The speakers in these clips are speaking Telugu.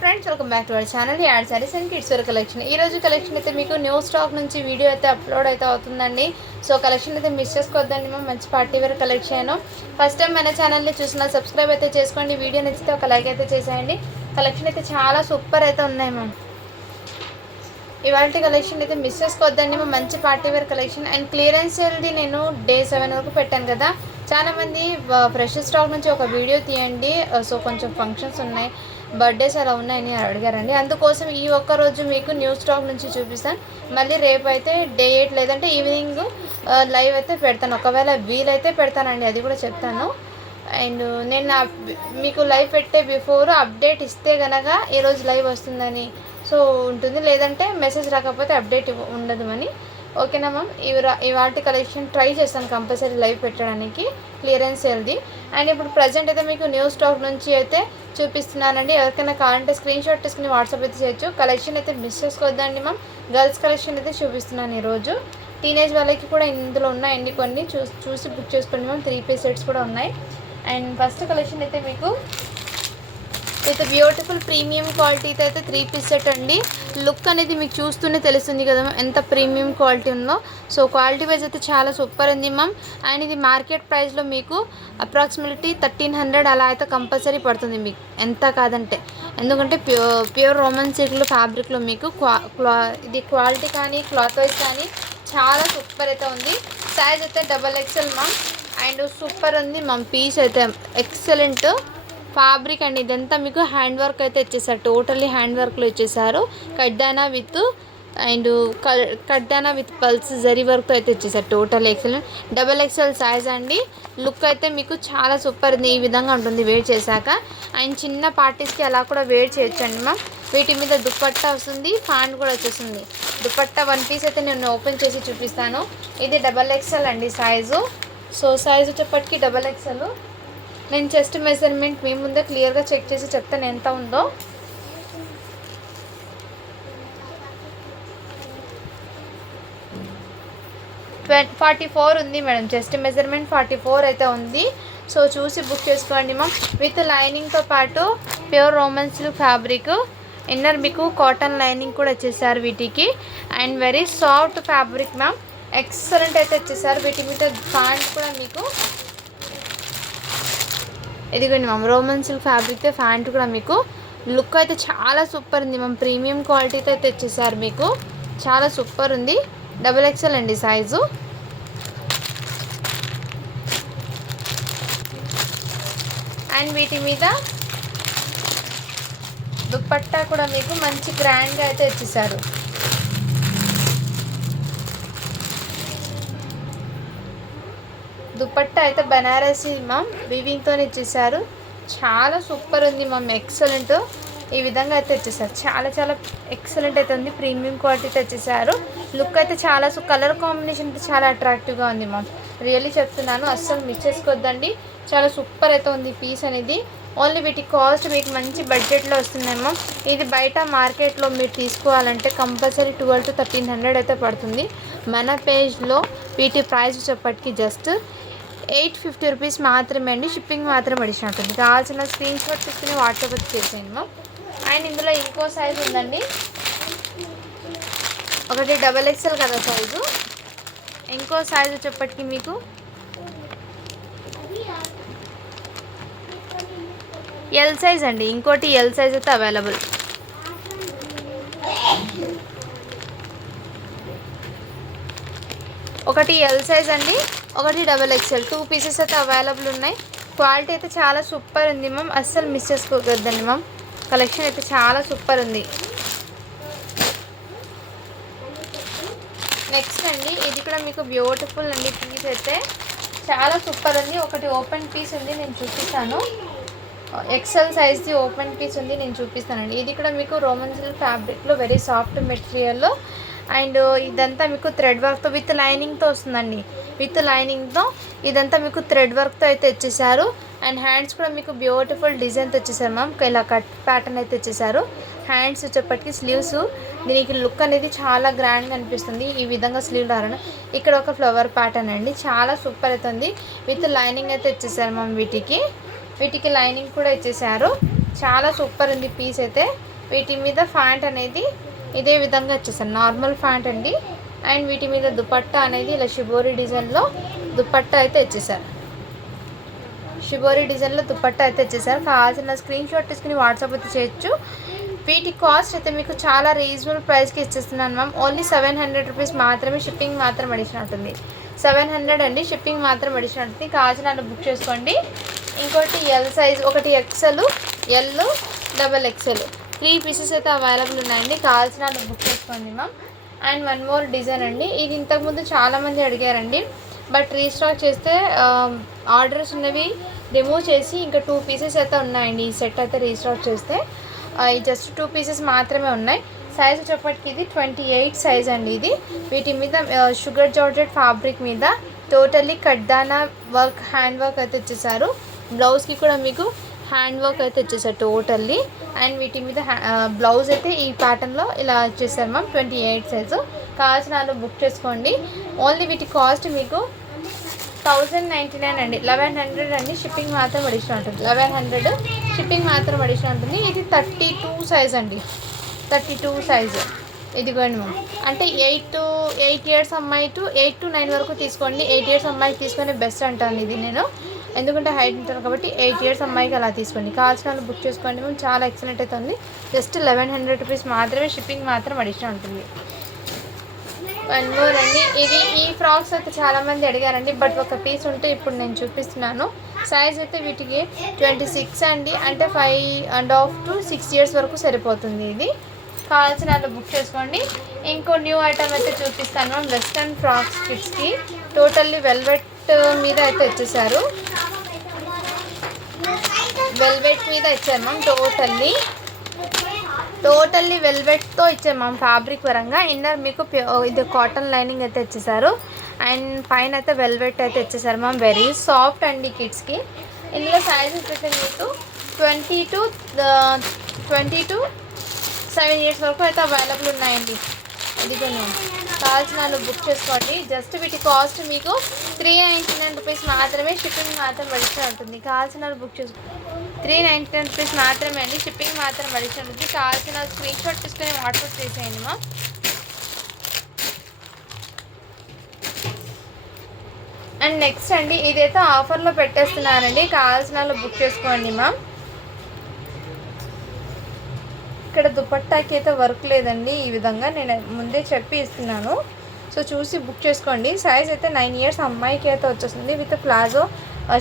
Friends, welcome back to our channel ad sarees and kids wear collection. ఈ రోజు కలెక్షన్ అయితే మీకు న్యూ స్టాక్ నుంచి వీడియో అయితే అప్లోడ్ అయితే అవుతుందండి. సో కలెక్షన్ అయితే మిస్ చేసుకోవద్దండి మ్యామ్. మంచి party wear collection. First time మన ఛానల్ని చూసిన సబ్స్క్రైబ్ అయితే చేసుకోండి. వీడియో నచ్చితే ఒక లైక్ అయితే చేసేయండి. కలెక్షన్ అయితే చాలా సూపర్ అయితే ఉన్నాయి మ్యామ్. ఇవాళ కలెక్షన్ అయితే మిస్ చేసుకోవద్దండి మ్యామ్. మంచి party wear collection and clearance సేల్ది నేను Day 7 వరకు పెట్టాను కదా. చాలామంది ఫ్రెష్ స్టాక్ నుంచి ఒక వీడియో తీయండి, సో కొంచెం ఫంక్షన్స్ ఉన్నాయి, బర్త్డేస్ అలా ఉన్నాయని అడిగారండి. అందుకోసం ఈ ఒక్క రోజు మీకు న్యూ స్టాక్ నుంచి చూపిస్తాను. మళ్ళీ రేపు అయితే Day 8 లేదంటే ఈవినింగ్ లైవ్ అయితే పెడతాను. ఒకవేళ వీలైతే పెడతానండి, అది కూడా చెప్తాను. అండ్ నేను మీకు లైవ్ పెట్టే బిఫోర్ అప్డేట్ ఇస్తే కనుక ఈరోజు లైవ్ వస్తుందని సో ఉంటుంది, లేదంటే మెసేజ్ రాకపోతే అప్డేట్ ఉండదు అని. ఓకేనా మ్యామ్. ఇవాటి కలెక్షన్ ట్రై చేస్తాను కంపల్సరీ లైవ్ పెట్టడానికి, క్లియరెన్స్ సేల్ది. అండ్ ఇప్పుడు ప్రజెంట్ అయితే మీకు న్యూ స్టాక్ నుంచి అయితే చూపిస్తున్నానండి. ఎవరికైనా కావాలంటే స్క్రీన్ షాట్ తీసుకుని వాట్సాప్ అయితే చేయొచ్చు. కలెక్షన్ అయితే మిస్ చేసుకోవద్దండి మ్యామ్. గర్ల్స్ కలెక్షన్ అయితే చూపిస్తున్నాను ఈరోజు. టీనేజ్ వాళ్ళకి కూడా ఇందులో ఉన్నాయండి, కొన్ని చూసి బుక్ చేసుకోండి మ్యామ్. 3 పీస్ సెట్స్ కూడా ఉన్నాయి. అండ్ ఫస్ట్ కలెక్షన్ అయితే మీకు విత్ బ్యూటిఫుల్ ప్రీమియం క్వాలిటీతో అయితే 3 పీస్ సెట్ అండి. లుక్ అనేది మీకు చూస్తూనే తెలుస్తుంది కదా ఎంత ప్రీమియం క్వాలిటీ ఉందో. సో క్వాలిటీ వైజ్ అయితే చాలా సూపర్ ఉంది మ్యామ్. అండ్ ఇది మార్కెట్ ప్రైస్లో మీకు అప్రాక్సిమేట్లీ 1300 అలా అయితే కంపల్సరీ పడుతుంది మీకు, ఎంత కాదంటే. ఎందుకంటే ప్యూర్ రోమన్ సిల్క్లో ఫ్యాబ్రిక్లో మీకు ఇది క్వాలిటీ కానీ క్లాత్ వైజ్ కానీ చాలా సూపర్ అయితే ఉంది. సైజ్ అయితే XXL మ్యామ్. అండ్ సూపర్ ఉంది మ్యామ్. పీస్ అయితే ఎక్సలెంట్ ఫ్యాబ్రిక్ అండి. ఇదంతా మీకు హ్యాండ్ వర్క్ అయితే ఇచ్చేసారు, టోటల్లీ హ్యాండ్ వర్క్లో ఇచ్చేసారు. కడ్డానా విత్ పల్స్ జరీ వర్క్తో అయితే ఇచ్చేసారు. టోటల్ ఎక్సలెంట్ XXL సైజ్ అండి. లుక్ అయితే మీకు చాలా సూపర్ ఉంది. ఈ విధంగా ఉంటుంది వేర్ చేశాక. అండ్ చిన్న పార్టీస్కి అలా కూడా వేర్ చేయొచ్చండి మ్యామ్. వీటి మీద దుపట్టా వస్తుంది, ఫ్యాన్ కూడా వచ్చేస్తుంది. దుపట్టా 1 పీస్ అయితే నేను ఓపెన్ చేసి చూపిస్తాను. ఇది XXL అండి సైజు. సో సైజు వచ్చేప్పటికి XXL. నేను చెస్ట్ మెజర్మెంట్ మీ ముందే క్లియర్గా చెక్ చేసి చెప్తాను ఎంత ఉందో. ట్వె 44 ఉంది మేడం. చెస్ట్ మెజర్మెంట్ 44 అయితే ఉంది. సో చూసి బుక్ చేసుకోండి మ్యామ్. విత్ లైనింగ్తో పాటు pure Roman silk fabric, inner మీకు కాటన్ లైనింగ్ కూడా వచ్చేసారు వీటికి. And very soft fabric ma'am. Excellent అయితే వచ్చేసారు. వీటి మీద ప్యాంట్ కూడా మీకు ఇదిగోండి మ్యామ్. రోమన్ సిల్క్ ఫ్యాబ్రిక్తో ప్యాంట్ కూడా మీకు లుక్ అయితే చాలా సూపర్ ఉంది మ్యామ్. ప్రీమియం క్వాలిటీతో అయితే వచ్చేసారు మీకు, చాలా సూపర్ ఉంది. XXL అండి సైజు. అండ్ వీటి మీద దుపట్టా కూడా మీకు మంచి గ్రాండ్గా అయితే వచ్చేసారు. దుపట్టా అయితే బనారసి మ్యామ్, వీవింగ్తో ఇచ్చేసారు. చాలా సూపర్ ఉంది మ్యామ్, ఎక్సలెంట్. ఈ విధంగా అయితే వచ్చేసారు. చాలా చాలా ఎక్సలెంట్ అయితే ఉంది. ప్రీమియం క్వాలిటీతో వచ్చేసారు. లుక్ అయితే చాలా కలర్ కాంబినేషన్ అయితే చాలా అట్రాక్టివ్గా ఉంది మ్యామ్. రియల్లీ చెప్తున్నాను, అస్సలు మిస్ చేసుకోవద్దండి. చాలా సూపర్ అయితే ఉంది పీస్ అనేది. ఓన్లీ వీటి కాస్ట్ మీకు మంచి బడ్జెట్లో వస్తుందేమో. ఇది బయట మార్కెట్లో మీరు తీసుకోవాలంటే కంపల్సరీ 1200 to 1300 అయితే పడుతుంది. మన పేజ్లో వీటి ప్రైస్ చెప్పటికి జస్ట్ 850 రూపీస్ మాత్రమే అండి. షిప్పింగ్ మాత్రం అడిషన్ ఉంటుంది. కావాల్సిన స్క్రీన్ షాట్ తీసుకుని వాట్సాప్ చేసేయండి మ్యామ్. అండ్ ఇందులో ఇంకో సైజు ఉందండి. ఒకటి XXL కదా సైజు. ఇంకో సైజు చెప్పటికి మీకు L సైజ్ అండి. ఇంకోటి L సైజ్ అయితే అవైలబుల్. ఒకటి L సైజ్ అండి, ఒకటి XXL. 2 పీసెస్ అయితే అవైలబుల్ ఉన్నాయి. క్వాలిటీ అయితే చాలా సూపర్ ఉంది మ్యామ్. అస్సలు మిస్ చేసుకోకూడదండి మ్యామ్. కలెక్షన్ అయితే చాలా సూపర్ ఉంది. నెక్స్ట్ అండి, ఇది కూడా మీకు బ్యూటిఫుల్ అండి. పీస్ అయితే చాలా సూపర్ ఉంది. ఒకటి ఓపెన్ పీస్ ఉంది, నేను చూపిస్తాను. XL సైజ్ది ఓపెన్ పీస్ ఉంది, నేను చూపిస్తానండి. ఇది కూడా మీకు రోమన్ సిల్క్ ఫ్యాబ్రిక్లో వెరీ సాఫ్ట్ మెటీరియల్లో. అండ్ ఇదంతా మీకు థ్రెడ్ వర్క్తో విత్ లైనింగ్తో వస్తుందండి. విత్ లైనింగ్తో ఇదంతా మీకు థ్రెడ్ వర్క్తో అయితే వచ్చేసారు. అండ్ హ్యాండ్స్ కూడా మీకు బ్యూటిఫుల్ డిజైన్తో వచ్చేసారు మ్యామ్. ఇలా కట్ ప్యాటర్న్ అయితే వచ్చేసారు. హ్యాండ్స్ వచ్చేప్పటికి స్లీవ్స్ దీనికి లుక్ అనేది చాలా గ్రాండ్గా అనిపిస్తుంది. ఈ విధంగా స్లీవ్ రావడం, ఇక్కడ ఒక ఫ్లవర్ ప్యాటర్న్ అండి, చాలా సూపర్ అవుతుంది. విత్ లైనింగ్ అయితే ఇచ్చేసారు మ్యామ్. వీటికి లైనింగ్ కూడా ఇచ్చేసారు. చాలా సూపర్ ఉంది పీస్ అయితే. వీటి మీద ఫ్యాంట్ అనేది ఇదే విధంగా వచ్చేసారు, నార్మల్ ఫ్యాంట్ అండి. అండ్ వీటి మీద దుపట్టా అనేది ఇలా షిబోరి డిజైన్లో దుపట్టా అయితే ఇచ్చేసారు. షిబోరి డిజైన్లో దుపట్టా అయితే ఇచ్చేసారు. కావాల్సిన స్క్రీన్ షాట్ తీసుకుని వాట్సాప్ అయితే చేయొచ్చు. వీటి కాస్ట్ అయితే మీకు చాలా రీజనబుల్ ప్రైస్కి ఇచ్చేస్తున్నాను మ్యామ్. ఓన్లీ 700 రూపీస్ మాత్రమే, షిప్పింగ్ మాత్రం అడిషన్ ఉంటుంది. 700 అండి, షిప్పింగ్ మాత్రం అడిషన్ ఉంటుంది. కావాల్సిన బుక్ చేసుకోండి. ఇంకోటి ఎల్ సైజ్, ఒకటి ఎక్సెల్, ఎల్, XXL 3 పీసెస్ అయితే అవైలబుల్ ఉన్నాయండి. కావాల్సిన బుక్ చేసుకోండి ma'am. And one more design అండి. ఇది ఇంతకుముందు చాలామంది అడిగారండి, బట్ రీస్టాక్ చేస్తే ఆర్డర్స్ ఉన్నవి రిమూవ్ చేసి ఇంకా 2 పీసెస్ అయితే ఉన్నాయండి. ఈ సెట్ అయితే రీస్టాక్ చేస్తే జస్ట్ 2 పీసెస్ మాత్రమే ఉన్నాయి. సైజ్ వచ్చేప్పటికి ఇది 28 సైజ్ అండి. ఇది వీటి మీద షుగర్ జార్జెట్ ఫ్యాబ్రిక్ మీద టోటల్లీ కడ్దానా వర్క్, హ్యాండ్ వర్క్ అయితే ఇచ్చేసారు. బ్లౌజ్కి కూడా మీకు హ్యాండ్ వర్క్ అయితే వచ్చేసారు టోటల్లీ. అండ్ వీటి మీద బ్లౌజ్ అయితే ఈ ప్యాటర్న్లో ఇలా వచ్చేసారు మ్యామ్. 28 సైజు. కావాల్సిన బుక్ చేసుకోండి. ఓన్లీ వీటి కాస్ట్ మీకు 1099 అండి, 1100 అండి. షిప్పింగ్ మాత్రం అడిషన్ ఉంటుంది. 1100 షిప్పింగ్ మాత్రం అడిషన్ ఉంటుంది. ఇది 32 సైజ్ అండి, 32 సైజు. ఇదిగోండి మ్యామ్. అంటే 8 ఇయర్స్ అమ్మాయి టు 8 to 9 వరకు తీసుకోండి. 8 ఇయర్స్ అమ్మాయికి తీసుకొని బెస్ట్ అంటాను ఇది నేను, ఎందుకంటే హైట్ ఉంటాను కాబట్టి. 8 ఇయర్స్ అమ్మాయికి అలా తీసుకోండి. కావాల్సిన బుక్ చేసుకోండి మ్యామ్. చాలా ఎక్సలెంట్ అయితే ఉంది. జస్ట్ 1100 రూపీస్ మాత్రమే, షిప్పింగ్ మాత్రం అడిషన్ ఉంటుంది. వన్ మోర్ అండి. ఈ ఫ్రాక్స్ అయితే చాలామంది అడిగారండి, బట్ ఒక పీస్ ఉంటే ఇప్పుడు నేను చూపిస్తున్నాను. సైజ్ అయితే వీటికి 26 అండి, అంటే 5.5 to 6 ఇయర్స్ వరకు సరిపోతుంది. ఇది కావాల్సిన బుక్ చేసుకోండి. ఇంకో న్యూ ఐటమ్ అయితే చూపిస్తాను. వెస్ట్రన్ ఫ్రాక్స్ కిడ్స్కి టోటల్లీ వెల్వెట్ మీద అయితే వచ్చేసారు. వెల్వెట్ మీద ఇచ్చారు మ్యామ్. టోటల్లీ వెల్వెట్తో ఇచ్చారు మ్యామ్ ఫ్యాబ్రిక్ పరంగా. ఇన్నర్ మీకు ఇది కాటన్ లైనింగ్ అయితే ఇచ్చేసారు. అండ్ పైన అయితే వెల్వెట్ అయితే ఇచ్చేసారు మ్యామ్. వెరీ సాఫ్ట్ అండి కిడ్స్కి. ఇందులో సైజెస్ అయితే మీకు 20 to 7 ఇయర్స్ వరకు అయితే అవైలబుల్ ఉన్నాయండి. ఇదిగో నేను కావాల్సిన బుక్ చేసుకోండి. జస్ట్ వీటి కాస్ట్ మీకు 399 రూపీస్ మాత్రమే, షిప్పింగ్ మాత్రం అడిషన్ ఉంటుంది. కావాల్సిన బుక్ చేసుకోండి. 399 రూపీస్ మాత్రమే అండి, షిప్పింగ్ మాత్రం అడిషన్ ఉంటుంది. కావాల్సిన స్క్రీన్ షాట్ తీసుకొని వాట్సాప్ చేసేయండి మా. అండ్ నెక్స్ట్ అండి, ఇదైతే ఆఫర్లో పెట్టేస్తున్నారండి. కావాల్సిన బుక్ చేసుకోండి మా. ఇక్కడ దుపట్టాకి అయితే వర్క్ లేదండి. ఈ విధంగా నేను ముందే చెప్పి ఇస్తున్నాను, సో చూసి బుక్ చేసుకోండి. సైజ్ అయితే 9 ఇయర్స్ అమ్మాయికి అయితే వచ్చేస్తుంది. విత్ ప్లాజో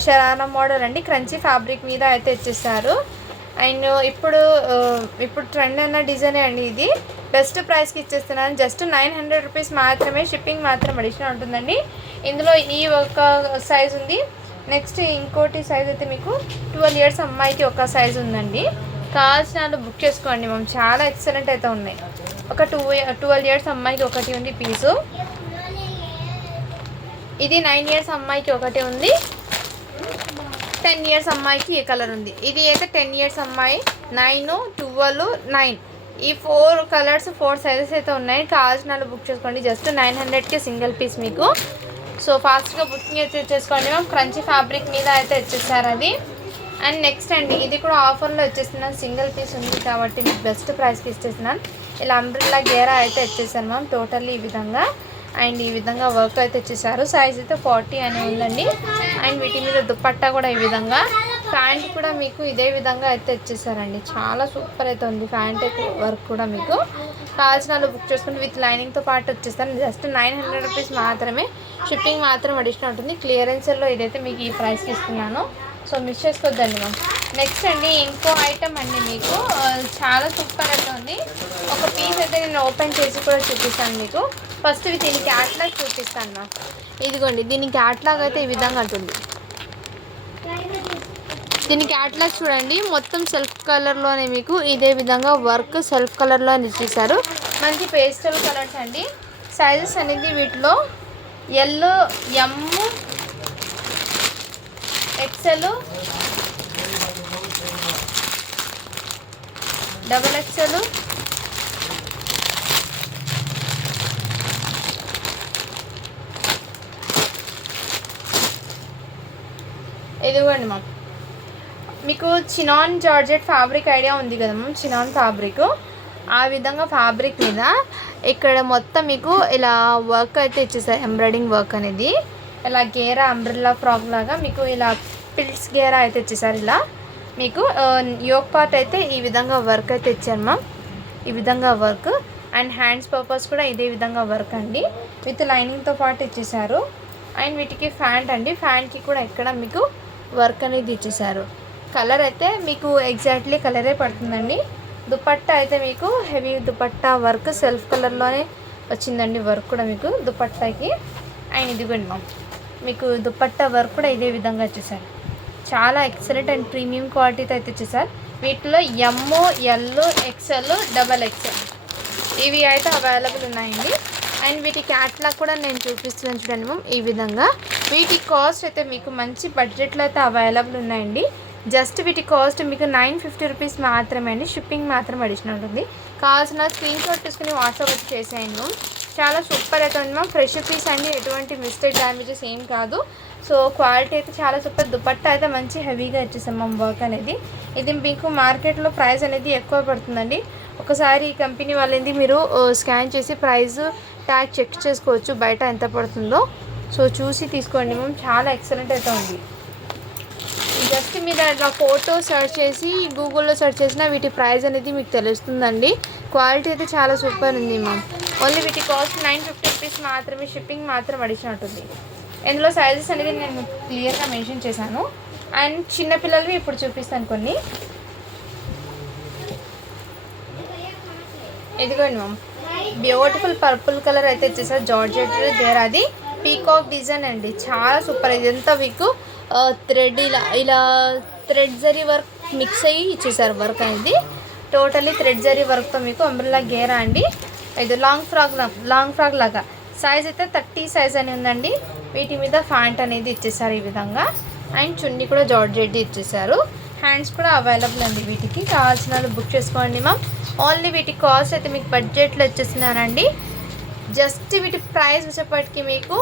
షరారా మోడల్ అండి. క్రంచీ ఫ్యాబ్రిక్ మీద అయితే ఇచ్చేసారు. అండ్ ఇప్పుడు ట్రెండ్ అన్న డిజైనే అండి. ఇది బెస్ట్ ప్రైస్కి ఇచ్చేస్తున్నాను. జస్ట్ 900 రూపీస్ మాత్రమే, షిప్పింగ్ మాత్రం అడిషనల్ ఉంటుందండి. ఇందులో ఈ ఒక సైజ్ ఉంది. నెక్స్ట్ ఇంకోటి సైజ్ అయితే మీకు 12 ఇయర్స్ అమ్మాయికి ఒక సైజ్ ఉందండి. కావాల్సిన బుక్ చేసుకోండి మ్యామ్. చాలా ఎక్సలెంట్ అయితే ఉన్నాయి. ఒక 12 ఇయర్స్ అమ్మాయికి ఒకటి ఉంది పీసు. ఇది 9 ఇయర్స్ అమ్మాయికి ఒకటి ఉంది. 10 ఇయర్స్ అమ్మాయికి ఈ కలర్ ఉంది. ఇది అయితే 10 ఇయర్స్ అమ్మాయి, 9, 12, 9 ఈ 4 కలర్స్ 4 సైజెస్ అయితే ఉన్నాయి. కావాల్సిన బుక్ చేసుకోండి. జస్ట్ 900కి సింగిల్ పీస్ మీకు. సో ఫాస్ట్గా బుకింగ్ అయితే చేసుకోండి మ్యామ్. క్రంచీ ఫ్యాబ్రిక్ మీద అయితే వచ్చేసారు అది. అండ్ నెక్స్ట్ అండి, ఇది కూడా ఆఫర్లో వచ్చేస్తున్నాను. సింగిల్ పీస్ ఉంది కాబట్టి మీకు బెస్ట్ ప్రైస్కి ఇచ్చేస్తున్నాను. ఇలా అంబ్రెల్లా గేరా అయితే వచ్చేసాను మ్యామ్. టోటల్లీ ఈ విధంగా. అండ్ ఈ విధంగా వర్క్ అయితే ఇచ్చేసారు. సైజ్ అయితే 40 అని ఉందండి. అండ్ వీటి మీద దుపట్టా కూడా ఈ విధంగా. ప్యాంట్ కూడా మీకు ఇదే విధంగా అయితే ఇచ్చేసారండి. చాలా సూపర్ అయితే ఉంది. ప్యాంట్ వర్క్ కూడా మీకు. కావాల్సిన బుక్ చేసుకుని విత్ లైనింగ్తో పాటు వచ్చేస్తాను. జస్ట్ 900 రూపీస్ మాత్రమే, షిప్పింగ్ మాత్రం అడిషనల్ ఉంటుంది. క్లియరెన్స్లో ఇదైతే మీకు ఈ ప్రైస్కి ఇస్తున్నాను. సో మిస్ చేసుకోవద్దండి మ్యామ్. నెక్స్ట్ అండి, ఇంకో ఐటమ్ అండి మీకు చాలా సూపర్ అయితే ఉంది. ఒక పీస్ అయితే నేను ఓపెన్ చేసి కూడా చూపిస్తాను మీకు. ఫస్ట్ దీని క్యాట్లాగ్ చూపిస్తాను మ్యామ్. ఇదిగోండి, దీని క్యాట్లాగ్ అయితే ఈ విధంగా ఉంటుంది. దీని క్యాట్లాగ్ చూడండి, మొత్తం సెల్ఫ్ కలర్లోనే మీకు ఇదే విధంగా వర్క్ సెల్ఫ్ కలర్లో ఇచ్చేసారు. మంచి పేస్టల్ కలర్స్ అండి. సైజెస్ అనేది వీటిలో ఎల్, ఎమ్, XL, XXL, ఇదిగోండి మ్యామ్. మీకు చినాన్ జార్జెట్ ఫ్యాబ్రిక్ ఐడియా ఉంది కదా మ్యామ్, చినాన్ ఫ్యాబ్రిక్ ఆ విధంగా ఫ్యాబ్రిక్ మీద ఇక్కడ మొత్తం మీకు ఇలా వర్క్ అయితే ఇచ్చేసారు, ఎంబ్రాయిడింగ్ వర్క్ అనేది ఇలా గేరా అంబ్రెల్లా ఫ్రాక్ లాగా మీకు ఇలా పిల్స్ గేరా అయితే ఇచ్చేసారు. ఇలా మీకు యోక్ పార్ట్ అయితే ఈ విధంగా వర్క్ అయితే ఇచ్చారు మ్యామ్, ఈ విధంగా వర్క్. అండ్ హ్యాండ్స్ పర్పస్ కూడా ఇదే విధంగా వర్క్ అండి, విత్ లైనింగ్తో పాటు ఇచ్చేసారు. అండ్ వీటికి ఫ్యాంట్ అండి, ఫ్యాంట్కి కూడా ఎక్కడ మీకు వర్క్ అనేది ఇచ్చేసారు. కలర్ అయితే మీకు ఎగ్జాక్ట్లీ కలరే పడుతుందండి. దుపట్టా అయితే మీకు హెవీ దుపట్టా వర్క్ సెల్ఫ్ కలర్లోనే వచ్చిందండి వర్క్ కూడా మీకు దుపట్టాకి. అండ్ ఇదిగోండి మ్యామ్, మీకు దుపట్టా వర్క్ కూడా ఇదే విధంగా వచ్చేసారు. చాలా ఎక్సలెంట్ అండ్ ప్రీమియం క్వాలిటీతో అయితే వచ్చేసారు. వీటిలో ఎమ్, ఎల్, ఎక్స్ఎల్, XXL ఇవి అయితే అవైలబుల్ ఉన్నాయండి. అండ్ వీటి క్యాట్లాగ్ కూడా నేను చూపిస్తున్నాను చూడండి మ్యామ్, ఈ విధంగా. వీటి కాస్ట్ అయితే మీకు మంచి బడ్జెట్లో అయితే అవైలబుల్ ఉన్నాయండి. జస్ట్ వీటి కాస్ట్ మీకు 950 రూపీస్ మాత్రమే అండి, షిప్పింగ్ మాత్రం అడిషనల్ ఉంటుంది. కావాల్సిన స్క్రీన్ షాట్ తీసుకుని వాట్సాప్ వచ్చి చేసేయండి మ్యామ్. చాలా సూపర్ అయితే ఉంది మ్యామ్, ఫ్రెష్ పీస్ అండి, ఎటువంటి మిస్టేక్ డ్యామేజెస్ ఏం కాదు. సో క్వాలిటీ అయితే చాలా సూపర్. దుపట్టా అయితే మంచి హెవీగా ఇచ్చేసాం మ్యామ్ వర్క్ అనేది. ఇది మీకు మార్కెట్లో ప్రైస్ అనేది ఎక్కువ పడుతుందండి. ఒకసారి ఈ కంపెనీ వాళ్ళది మీరు స్కాన్ చేసి ప్రైస్ ట్యాగ్ చెక్ చేసుకోవచ్చు బయట ఎంత పడుతుందో. సో చూసి తీసుకోండి మ్యామ్, చాలా ఎక్సలెంట్ అయితే ఉంది. జస్ట్ మీరు అట్లా ఫోటో సెర్చ్ చేసి గూగుల్లో సెర్చ్ చేసినా వీటి ప్రైస్ అనేది మీకు తెలుస్తుందండి. క్వాలిటీ అయితే చాలా సూపర్ ఉంది మ్యామ్. ఓన్లీ వీటి కాస్ట్ 950 రూపీస్ మాత్రమే, షిప్పింగ్ మాత్రం అడిషనల్ ఉంటుంది. ఇందులో సైజెస్ అనేది నేను క్లియర్గా మెన్షన్ చేశాను. అండ్ చిన్నపిల్లలవి ఇప్పుడు చూపిస్తాను కొన్ని. ఇదిగోండి మ్యామ్, బ్యూటిఫుల్ పర్పుల్ కలర్ అయితే వచ్చేసారు, జార్జెట్ దేర్, అది పీకాక్ డిజైన్ అండి, చాలా సూపర్. ఇదంతా మీకు థ్రెడ్ ఇలా థ్రెడ్ జరీ వర్క్ మిక్స్ అయ్యి ఇచ్చేసారు వర్క్ అనేది. టోటలీ థ్రెడ్ జరీ వర్క్తో మీకు అంబ్రెల్లా గేరా అండి. ఇది లాంగ్ ఫ్రాక్ లాగా. సైజ్ అయితే 30 సైజ్ అని ఉందండి. వీటి మీద ఫ్యాంట్ అనేది ఇచ్చేసారు ఈ విధంగా. అండ్ చున్నీ కూడా జార్జెట్ ఇచ్చేసారు. హ్యాండ్స్ కూడా అవైలబుల్ అండి. వీటికి కావాల్సిన వాళ్ళు బుక్ చేసుకోండి మ్యామ్. ఓన్లీ వీటి కాస్ట్ అయితే మీకు బడ్జెట్లో వచ్చేస్తున్నానండి. జస్ట్ వీటి ప్రైస్ వచ్చేప్పటికి మీకు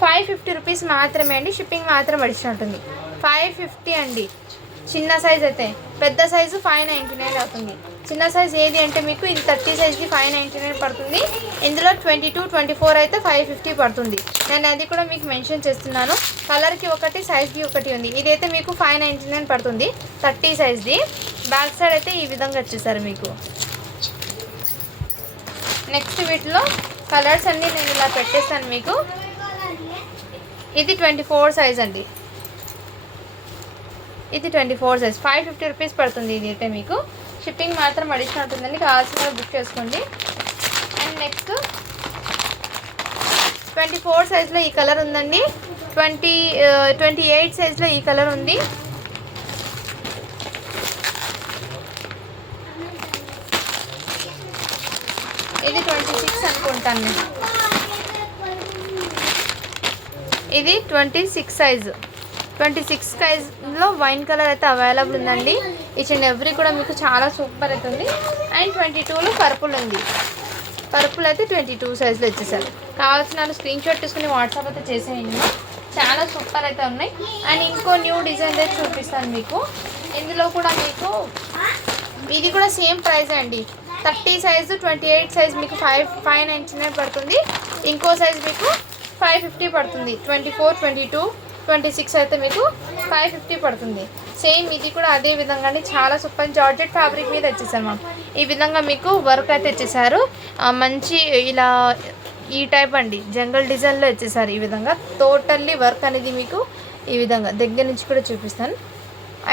550 రూపీస్ మాత్రమే అండి, షిప్పింగ్ మాత్రం అడిషనల్ ఉంటుంది. 550 అండి చిన్న సైజ్ అయితే. పెద్ద సైజు 599 అవుతుంది. చిన్న సైజ్ ఏది అంటే మీకు ఇది 30 సైజ్కి 599 పడుతుంది. ఇందులో 22, 24 అయితే 550 పడుతుంది. నేను అది కూడా మీకు మెన్షన్ చేస్తున్నాను. కలర్కి ఒకటి, సైజ్కి ఒకటి ఉంది. ఇదైతే మీకు 599 పడుతుంది 30 సైజ్ది. బ్యాక్ సైడ్ అయితే ఈ విధంగా వచ్చేసారు మీకు. నెక్స్ట్ వీటిలో కలర్స్ అన్నీ నేను ఇలా పెట్టేస్తాను మీకు. ఇది 24 సైజ్ అండి, ఇది 24 సైజ్, 550 రూపీస్ పడుతుంది. ఇది అయితే మీకు షిప్పింగ్ మాత్రం అడిషనల్ ఉంటుందండి. కావాల్సిన బుక్ చేసుకోండి. అండ్ నెక్స్ట్ 24 సైజ్లో ఈ కలర్ ఉందండి. 28 సైజ్లో ఈ కలర్ ఉంది. ఇది 26 అనుకుంటాను నేను. ఇది 26 సైజు. 26 సైజ్లో వైన్ కలర్ అయితే అవైలబుల్ ఉందండి. ఈచ్ అండ్ ఎవ్రీ కూడా మీకు చాలా సూపర్ అవుతుంది. అండ్ 22లో పర్పుల్ ఉంది. పర్పుల్ అయితే 22 సైజ్లో ఇచ్చేసారు. కావాల్సిన స్క్రీన్ షాట్ తీసుకుని వాట్సాప్ అయితే చేసేయండి. చాలా సూపర్ అయితే ఉన్నాయి. అండ్ ఇంకో న్యూ డిజైన్ అయితే చూపిస్తాను మీకు. ఇందులో కూడా మీకు ఇది కూడా సేమ్ ప్రైస్ అండి. 30 సైజు 28 సైజ్ మీకు 599 పడుతుంది. ఇంకో సైజ్ మీకు 550 పడుతుంది. 24, 22, 26 అయితే మీకు 550 పడుతుంది. సేమ్ ఇది కూడా అదే విధంగా చాలా సూపర్ జార్జెట్ ఫ్యాబ్రిక్ మీద వచ్చేసారు మ్యామ్. ఈ విధంగా మీకు వర్క్ అయితే వచ్చేసారు. మంచి ఇలా ఈ టైప్ అండి, జంగల్ డిజైన్లో వచ్చేసారు. ఈ విధంగా టోటల్లీ వర్క్ అనేది మీకు ఈ విధంగా దగ్గర నుంచి కూడా చూపిస్తాను.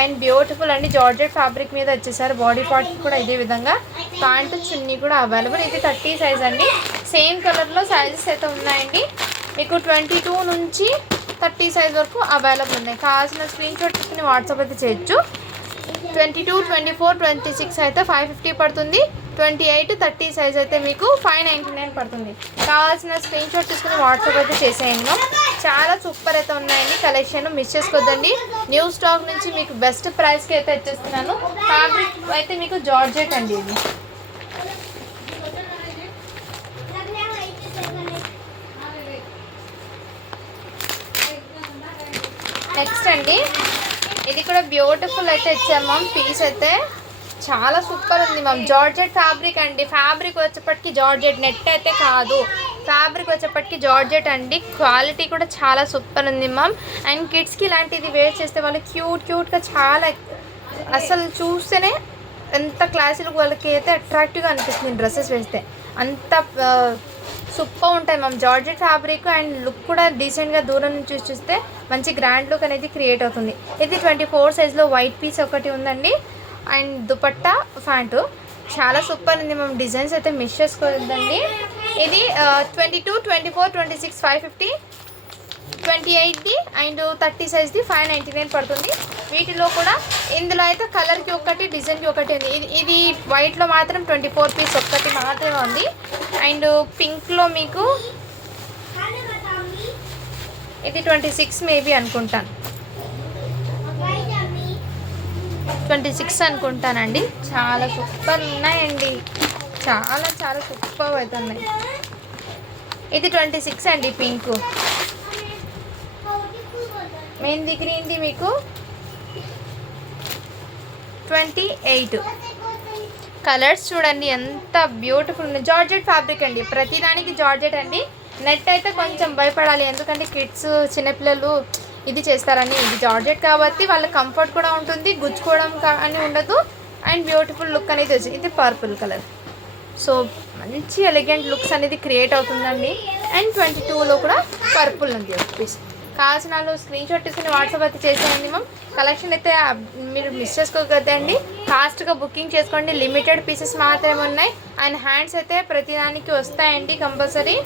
అండ్ బ్యూటిఫుల్ అండి, జార్జెట్ ఫ్యాబ్రిక్ మీద వచ్చేసారు. బాడీ పార్ట్ కూడా ఇదే విధంగా. ప్యాంటు చున్నీ కూడా అవైలబుల్. ఇది 30 సైజ్ అండి. సేమ్ కలర్లో సైజెస్ అయితే ఉన్నాయండి. మీకు 22 నుంచి 30 సైజ్ వరకు అవైలబుల్ ఉన్నాయి. కావాల్సిన స్క్రీన్ షాట్ తీసుకుని వాట్సాప్ అయితే చేయొచ్చు. 22, 24, 26 అయితే 550 పడుతుంది. 28, 30 సైజ్ అయితే మీకు 599 పడుతుంది. కావాల్సిన స్క్రీన్ షాట్ తీసుకుని వాట్సాప్ అయితే చేసేయండి. చాలా సూపర్ అయితే ఉన్నాయండి కలెక్షన్, మిస్ చేసుకోవద్దండి. న్యూ స్టాక్ నుంచి మీకు బెస్ట్ ప్రైస్కి అయితే వచ్చేస్తున్నాను. ఫ్యాబ్రిక్ అయితే మీకు జార్జెట్ అండి. ఇది నెక్స్ట్ అండి ఇది కూడా బ్యూటిఫుల్ అయితే ఇచ్చాము మ్యామ్. పీస్ అయితే చాలా సూపర్ ఉంది మ్యామ్. జార్జెట్ ఫ్యాబ్రిక్ అండి. ఫ్యాబ్రిక్ వచ్చేప్పటికి జార్జెట్, నెట్ అయితే కాదు. ఫ్యాబ్రిక్ వచ్చేప్పటికి జార్జెట్ అండి. క్వాలిటీ కూడా చాలా సూపర్ ఉంది మ్యామ్. అండ్ కిడ్స్కి ఇలాంటిది వేర్ చేస్తే వాళ్ళు క్యూట్గా చాలా అసలు చూస్తేనే ఎంత క్లాసులు వాళ్ళకి అయితే అట్రాక్టివ్గా అనిపిస్తుంది డ్రెస్సెస్ వేస్తే. అంత సూపర్ ఉంటాయి ma'am. Georgette fabric and look కూడా డీసెంట్గా దూరం నుంచి చూస్తే మంచి గ్రాండ్ లుక్ అనేది క్రియేట్ అవుతుంది. ఇది 24 సైజ్లో వైట్ పీస్ ఒకటి ఉందండి. అండ్ దుపట్టా ప్యాంటు చాలా సూపర్ ఉంది మ్యామ్. డిజైన్స్ అయితే మిస్ చేసుకోవద్దండి. ఇది 22, 24, 26 550, 28ది అండ్ 30 సైజ్ది 599 పడుతుంది. వీటిలో కూడా ఇందులో అయితే కలర్కి ఒకటి, డిజైన్కి ఒకటి ఉంది. ఇది వైట్లో మాత్రం 24 పీస్ ఒక్కటి మాత్రమే ఉంది. అండ్ పింక్లో మీకు ఇది 26 మేబీ అనుకుంటాను, 26 అనుకుంటానండి. చాలా సూపర్ ఉన్నాయండి. చాలా సూపర్ అయితే ఉన్నాయి. ఇది 26 అండి పింక్. మెహందీ గ్రీన్ది మీకు 28. కలర్స్ చూడండి ఎంత బ్యూటిఫుల్ ఉంది. జార్జెట్ ఫ్యాబ్రిక్ అండి. ప్రతిదానికి జార్జెట్ అండి. నెట్ అయితే కొంచెం భయపడాలి, ఎందుకంటే కిడ్స్ చిన్నపిల్లలు ఇది చేస్తారని. ఇది జార్జెట్ కాబట్టి వాళ్ళ కంఫర్ట్ కూడా ఉంటుంది, గుచ్చుకోవడం అని ఉండదు. అండ్ బ్యూటిఫుల్ లుక్ అనేది వచ్చింది. ఇది పర్పుల్ కలర్. సో మంచి ఎలిగెంట్ లుక్స్ అనేది క్రియేట్ అవుతుందండి. అండ్ 22లో కూడా పర్పుల్ ఉంది ఒక పీస్. కావాల్సిన వాళ్ళు స్క్రీన్ షాట్ తీసుకుని వాట్సాప్ అయితే చేసేయండి మ్యామ్. కలెక్షన్ అయితే మీరు మిస్ చేసుకోకదండి. ఫాస్ట్గా బుకింగ్ చేసుకోండి. లిమిటెడ్ పీసెస్ మాత్రమే ఉన్నాయి. అండ్ హ్యాండ్స్ అయితే ప్రతిదానికి వస్తాయండి కంపల్సరీ.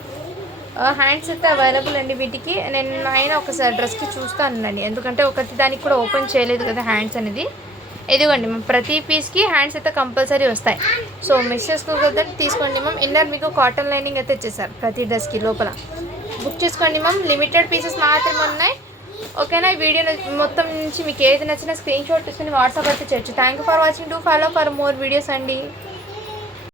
హ్యాండ్స్ అయితే అవైలబుల్ అండి వీటికి. నేను అయినా ఒకసారి డ్రెస్కి చూస్తానండి, ఎందుకంటే ఒకటి దానికి కూడా ఓపెన్ చేయలేదు కదా హ్యాండ్స్ అనేది. ఇదిగోండి మ్యామ్, ప్రతి పీస్కి హ్యాండ్స్ అయితే కంపల్సరీ వస్తాయి. సో మిస్ చేసుకోకదండి, తీసుకోండి మ్యామ్. ఇన్నర్ మీకు కాటన్ లైనింగ్ అయితే ఇచ్చేసారు ప్రతి డ్రెస్కి లోపల. బుక్ చేసుకోండి మ్యామ్. లిమిటెడ్ పీసెస్ మాత్రమే ఉన్నాయి. ఓకేనా? ఈ వీడియో మొత్తం నుంచి మీకు ఏది నచ్చినా స్క్రీన్ షాట్ తీసుకుని వాట్సాప్ అయితే చేయొచ్చు. Thank you for watching. Do follow for more videos అండి.